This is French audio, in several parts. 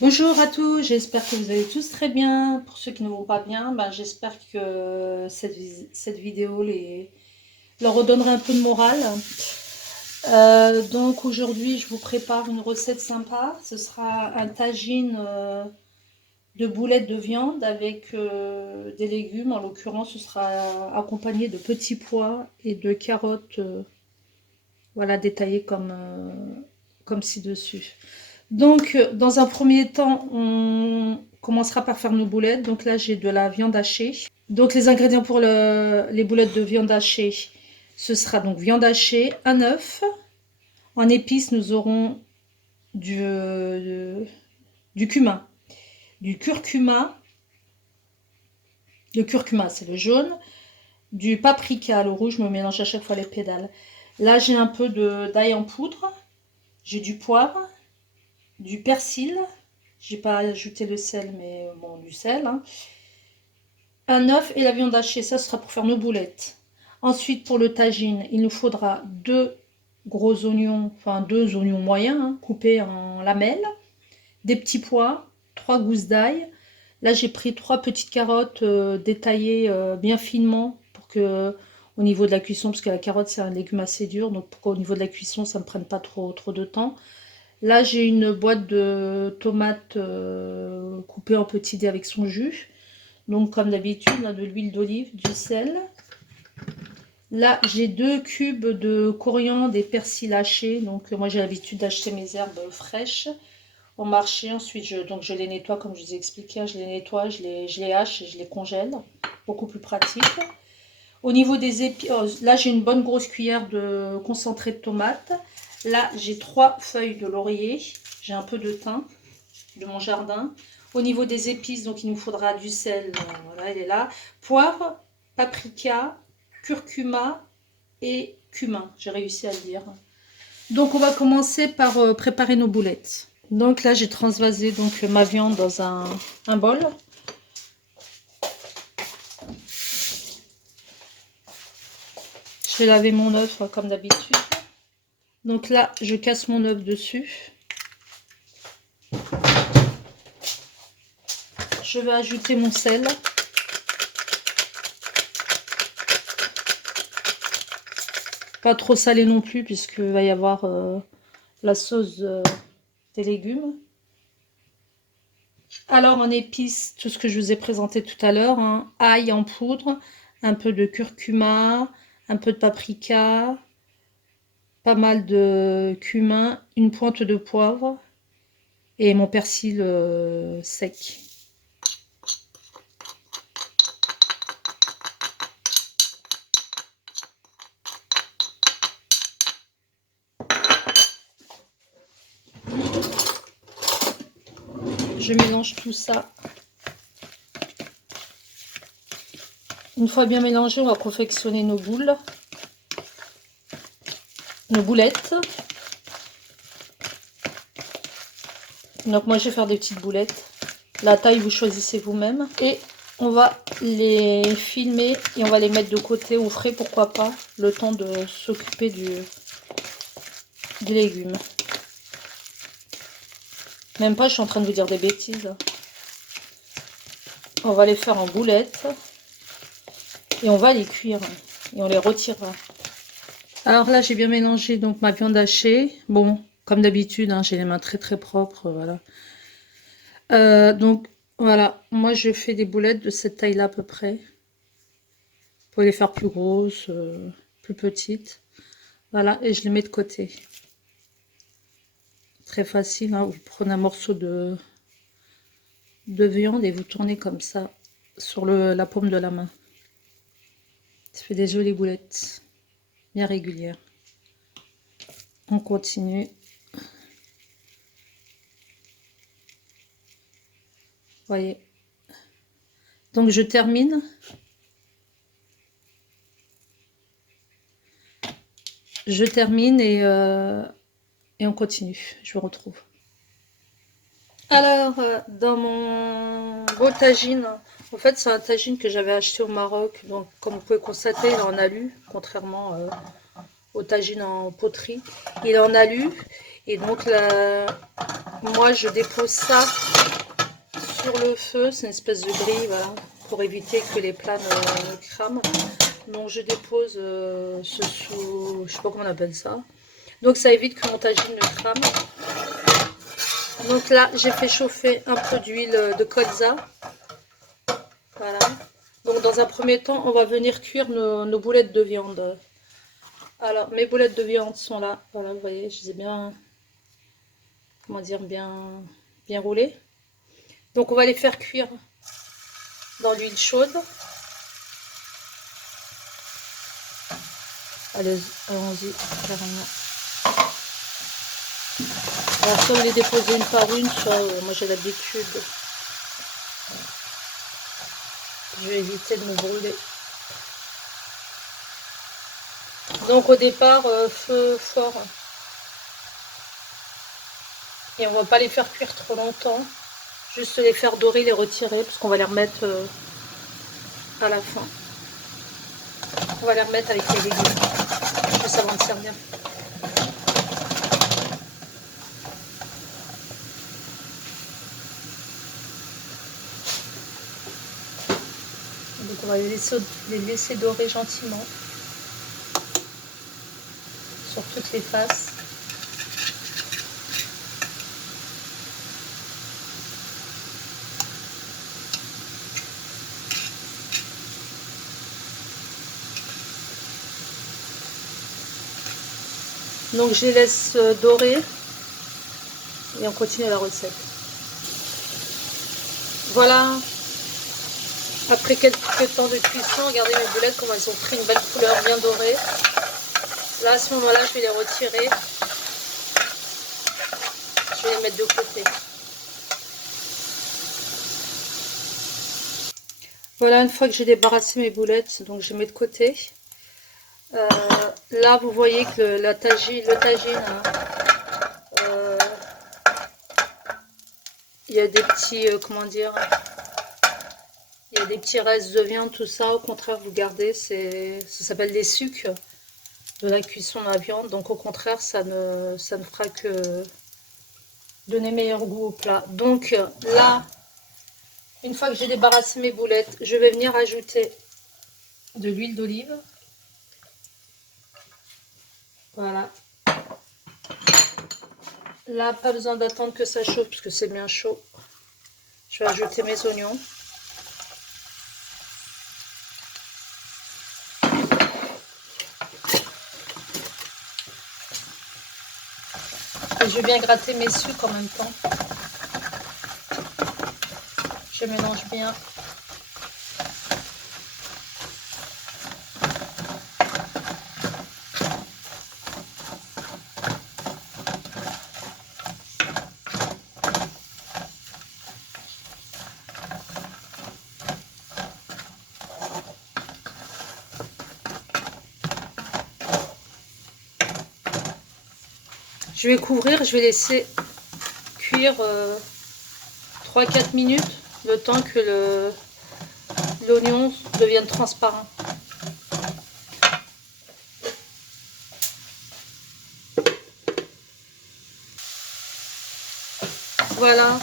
Bonjour à tous, j'espère que vous allez tous très bien. Pour ceux qui ne vont pas bien, j'espère que cette vidéo leur redonnera un peu de morale. Donc aujourd'hui, je vous prépare une recette sympa. Ce sera un tagine de boulettes de viande avec des légumes. En l'occurrence, ce sera accompagné de petits pois et de carottes, voilà, détaillées comme ci-dessus. Donc, dans un premier temps, on commencera par faire nos boulettes. Donc là, j'ai de la viande hachée. Donc, les ingrédients pour les boulettes de viande hachée, ce sera donc viande hachée, un œuf. En épices, nous aurons du cumin, du curcuma. Le curcuma, c'est le jaune. Du paprika, le rouge, je me mélange à chaque fois les pédales. Là, j'ai un peu d'ail en poudre. J'ai du poivre, du persil. J'ai pas ajouté le sel, mais bon, du sel, hein. Un œuf et la viande hachée, ça sera pour faire nos boulettes. Ensuite, pour le tagine, il nous faudra deux gros oignons, enfin deux oignons moyens, hein, coupés en lamelles, des petits pois, trois gousses d'ail. Là, j'ai pris trois petites carottes détaillées bien finement pour que, au niveau de la cuisson, parce que la carotte c'est un légume assez dur, donc pour qu'au niveau de la cuisson, ça ne me prenne pas trop de temps. Là, j'ai une boîte de tomates coupées en petits dés avec son jus. Donc, comme d'habitude, de l'huile d'olive, du sel. Là, j'ai deux cubes de coriandre et persil haché. Donc, moi, j'ai l'habitude d'acheter mes herbes fraîches au marché. Ensuite, je les nettoie, comme je vous ai expliqué. Je les nettoie, je les hache et je les congèle. Beaucoup plus pratique. Au niveau des épices, là, j'ai une bonne grosse cuillère de concentré de tomate. Là, j'ai trois feuilles de laurier. J'ai un peu de thym de mon jardin. Au niveau des épices, donc il nous faudra du sel, voilà, elle est là. Poivre, paprika, curcuma et cumin. J'ai réussi à le dire. Donc on va commencer par préparer nos boulettes. Donc là j'ai transvasé donc ma viande dans un bol. Je vais laver mon œuf comme d'habitude. Donc là je casse mon œuf dessus. Je vais ajouter mon sel. Pas trop salé non plus puisqu'il va y avoir la sauce des légumes. Alors en épices, tout ce que je vous ai présenté tout à l'heure, hein, ail en poudre, un peu de curcuma, un peu de paprika, pas mal de cumin, une pointe de poivre et mon persil sec. Je mélange tout ça. Une fois bien mélangé, on va confectionner nos boulettes. Donc moi je vais faire des petites boulettes. La taille vous choisissez vous-même. Et on va les filmer et on va les mettre de côté au frais, pourquoi pas, le temps de s'occuper des légumes. Même pas, je suis en train de vous dire des bêtises. On va les faire en boulettes et on va les cuire et on les retirera. Alors là, j'ai bien mélangé donc ma viande hachée. Bon, comme d'habitude, hein, j'ai les mains très propres, voilà. Donc voilà, moi je fais des boulettes de cette taille-là à peu près. Vous pouvez les faire plus grosses, plus petites. Voilà, et je les mets de côté. Très facile, hein. Vous prenez un morceau de viande et vous tournez comme ça sur la paume de la main. Ça fait des jolies boulettes, bien régulières. On continue. Voyez. Donc je termine. Je termine et on continue. Je vous retrouve. Alors, dans mon beau tagine, en fait, c'est un tagine que j'avais acheté au Maroc. Donc, comme vous pouvez constater, il est en alu, contrairement au tagine en poterie. Il est en alu. Et donc, moi je dépose ça sur le feu, c'est une espèce de grille, voilà, pour éviter que les plats ne crament. Donc je dépose ce sous, je sais pas comment on appelle ça. Donc ça évite que mon tagine ne crame. Donc là j'ai fait chauffer un peu d'huile de colza. Voilà. Donc dans un premier temps on va venir cuire nos boulettes de viande. Alors mes boulettes de viande sont là. Voilà, vous voyez, je les ai bien, comment dire, bien roulées. Donc on va les faire cuire dans l'huile chaude. Allez, allons-y, carrément. Alors soit vous les déposez une par une, soit moi j'ai l'habitude. Je vais éviter de me brûler. Donc au départ, feu fort. Et on va pas les faire cuire trop longtemps. Juste les faire dorer, les retirer, parce qu'on va les remettre à la fin. On va les remettre avec les légumes, juste avant de servir. Donc on va les laisser dorer gentiment sur toutes les faces. Donc je les laisse dorer et on continue la recette. Voilà, après quelques temps de cuisson, regardez mes boulettes comment elles ont pris une belle couleur bien dorée. Là à ce moment-là je vais les retirer, je vais les mettre de côté. Voilà, une fois que j'ai débarrassé mes boulettes, donc je les mets de côté. Là vous voyez que le tagine, hein, il y a des petits, comment dire, il y a des petits restes de viande, tout ça. Au contraire, vous gardez, ça s'appelle des sucs de la cuisson de la viande. Donc au contraire, ça ne fera que donner meilleur goût au plat. Donc là, une fois que j'ai débarrassé mes boulettes, je vais venir ajouter de l'huile d'olive. Voilà. Là, pas besoin d'attendre que ça chauffe parce que c'est bien chaud. Je vais ajouter mes oignons. Et je viens gratter mes sucres en même temps. Je mélange bien. Je vais couvrir, je vais laisser cuire 3-4 minutes, le temps que l'oignon devienne transparent. Voilà,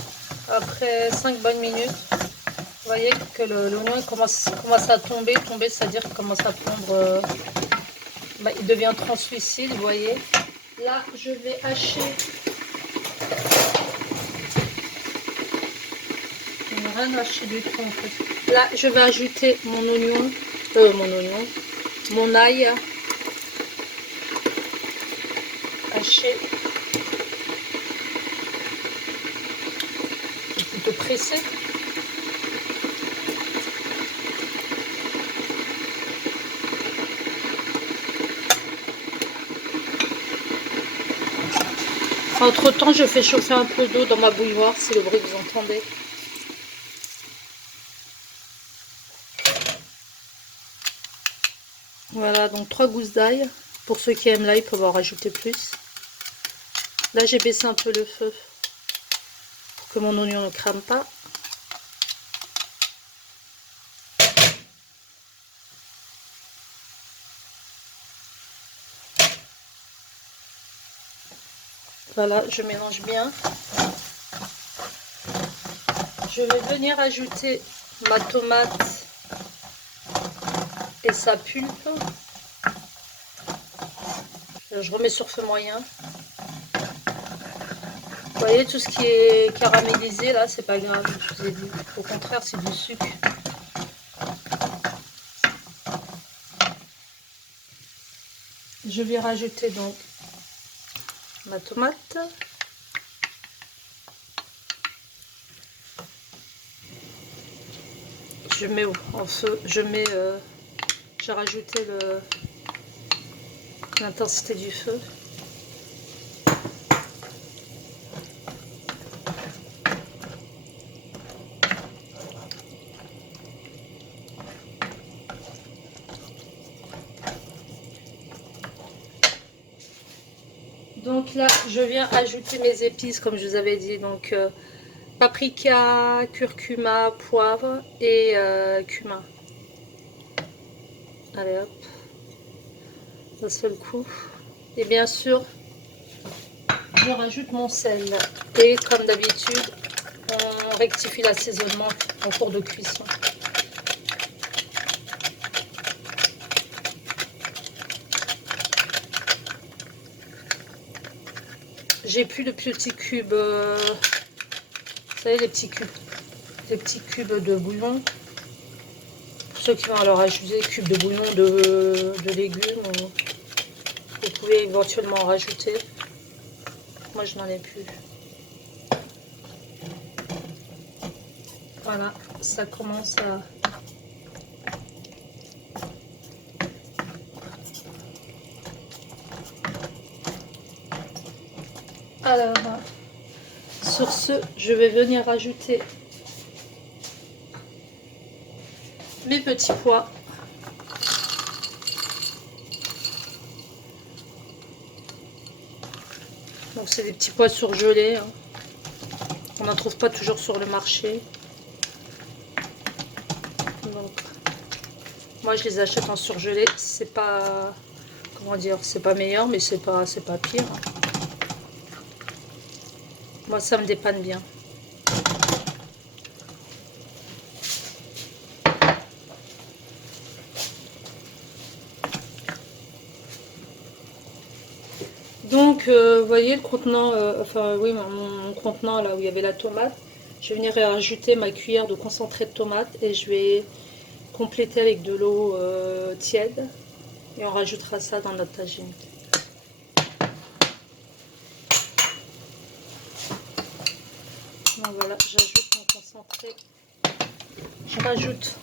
après 5 bonnes minutes, vous voyez que l'oignon commence à tomber, c'est-à-dire qu'il commence à fondre, il devient translucide, vous voyez. Là, je vais hacher. Je n'ai rien haché du tout en fait. Là, je vais ajouter mon ail haché. Plutôt pressé. Entre temps, je fais chauffer un peu d'eau dans ma bouilloire, c'est le bruit que vous entendez. Voilà, donc 3 gousses d'ail. Pour ceux qui aiment l'ail, ils peuvent en rajouter plus. Là, j'ai baissé un peu le feu pour que mon oignon ne crame pas. Voilà, je mélange bien. Je vais venir ajouter ma tomate et sa pulpe. Je remets sur feu moyen. Vous voyez, tout ce qui est caramélisé là, c'est pas grave, je vous ai dit. Au contraire, c'est du sucre. Je vais rajouter donc ma tomate. Je mets en feu, j'ai rajouté l'intensité du feu. Donc là, je viens ajouter mes épices comme je vous avais dit. Donc paprika, curcuma, poivre et cumin. Allez hop, ça se fait le coup. Et bien sûr, je rajoute mon sel. Et comme d'habitude, on rectifie l'assaisonnement en cours de cuisson. J'ai plus de petits cubes, vous savez, les petits cubes de bouillon. Pour ceux qui vont alors ajouter cubes de bouillon de légumes, vous pouvez éventuellement en rajouter. Moi, je n'en ai plus. Voilà, ça commence à... Alors, sur ce, je vais venir rajouter mes petits pois. Donc, c'est des petits pois surgelés. Hein. On n'en trouve pas toujours sur le marché. Donc, moi, je les achète en surgelé. C'est pas... Comment dire? C'est pas meilleur, mais c'est pas pire. Hein. Moi, ça me dépanne bien. Donc, vous voyez le contenant, enfin oui, mon contenant là où il y avait la tomate. Je vais venir rajouter ma cuillère de concentré de tomate et je vais compléter avec de l'eau tiède. Et on rajoutera ça dans notre tagine. Donc voilà, j'ajoute mon concentré. Je rajoute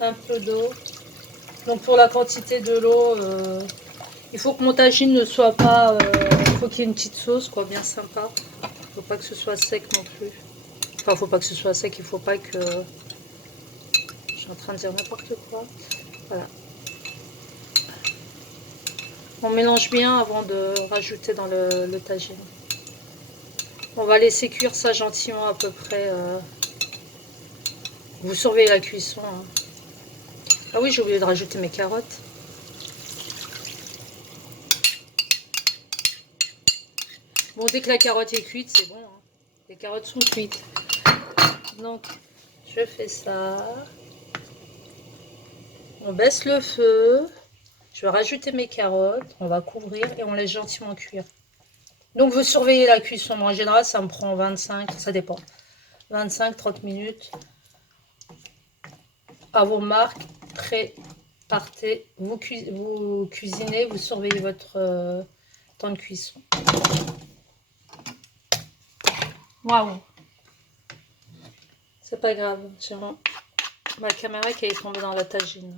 un peu d'eau. Donc pour la quantité de l'eau, il faut que mon tagine ne soit pas... il faut qu'il y ait une petite sauce, quoi, bien sympa. Il ne faut pas que ce soit sec non plus. Enfin, il ne faut pas que ce soit sec, il ne faut pas que... Je suis en train de dire n'importe quoi. Voilà. On mélange bien avant de rajouter dans le tagine. On va laisser cuire ça gentiment à peu près. Vous surveillez la cuisson. Hein. Ah oui, j'ai oublié de rajouter mes carottes. Bon, dès que la carotte est cuite, c'est bon. Hein. Les carottes sont cuites. Donc, je fais ça. On baisse le feu. Je vais rajouter mes carottes. On va couvrir et on laisse gentiment cuire. Donc, vous surveillez la cuisson. Moi, en général, ça me prend 25, ça dépend. 25-30 minutes. À vos marques, prêt, partez. Vous cuisinez, vous surveillez votre temps de cuisson. Waouh! C'est pas grave, j'ai ma caméra qui est tombée dans la tagine.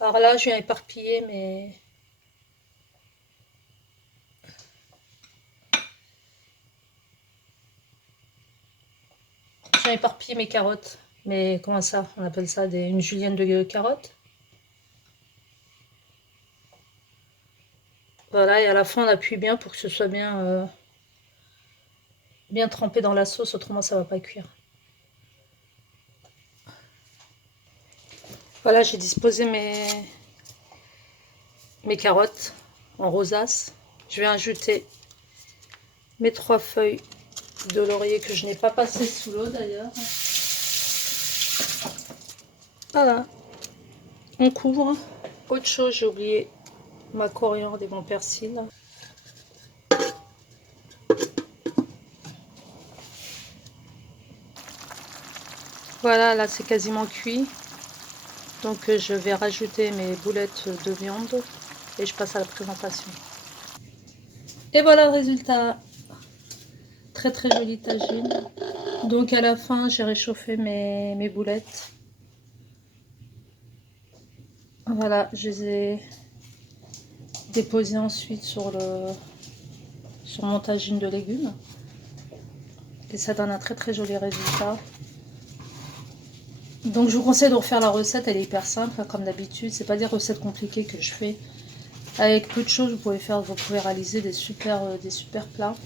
Alors là, je viens éparpiller mes... Je viens éparpiller mes carottes. Mais comment ça? On appelle ça une julienne de carottes. Voilà, et à la fin, on appuie bien pour que ce soit bien, bien trempé dans la sauce, autrement ça va pas cuire. Voilà, j'ai disposé mes carottes en rosace. Je vais ajouter mes 3 feuilles de laurier que je n'ai pas passé sous l'eau d'ailleurs. Voilà, on couvre. Autre chose, j'ai oublié ma coriandre et mon persil. Voilà, là c'est quasiment cuit. Donc je vais rajouter mes boulettes de viande et je passe à la présentation. Et voilà le résultat. Très très jolie tagine. Donc à la fin, j'ai réchauffé mes boulettes. Voilà, je les ai déposées ensuite sur mon tagine de légumes. Et ça donne un très très joli résultat. Donc je vous conseille de refaire la recette, elle est hyper simple comme d'habitude. C'est pas des recettes compliquées que je fais. Avec peu de choses, vous pouvez réaliser des super plats.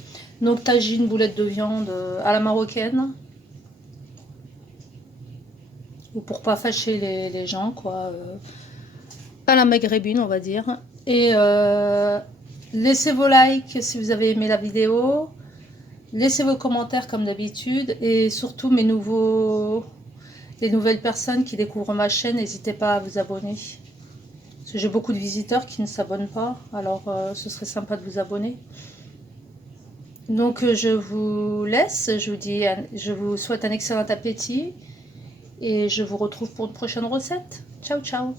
Donc tagine, boulettes de viande à la marocaine. Ou pour pas fâcher les gens, quoi. À la maghrébine, on va dire. Et laissez vos likes si vous avez aimé la vidéo. Laissez vos commentaires comme d'habitude. Et surtout les nouvelles personnes qui découvrent ma chaîne, n'hésitez pas à vous abonner. Parce que j'ai beaucoup de visiteurs qui ne s'abonnent pas. Alors ce serait sympa de vous abonner. Donc je vous laisse. Je vous souhaite un excellent appétit. Et je vous retrouve pour une prochaine recette. Ciao, ciao!